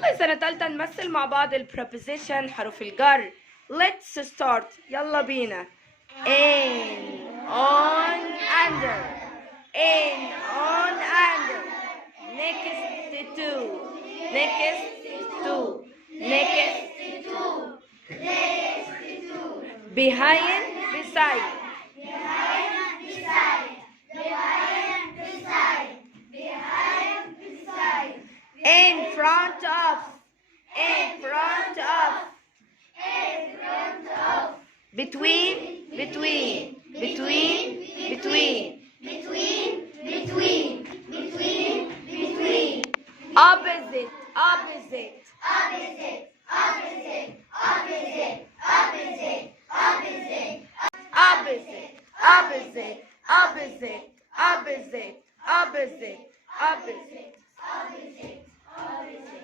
يلا سنة تالتة نمثل مع بعض البروبوزيشن حروف الجر. Let's start. يلا بينا. In, on, under. In, on, under. Next to. Next to. Next to. Behind, beside. In front of. In front of. Between, between, between, between. Opposite, opposite. Opposite, opposite, opposite, opposite, opposite, opposite.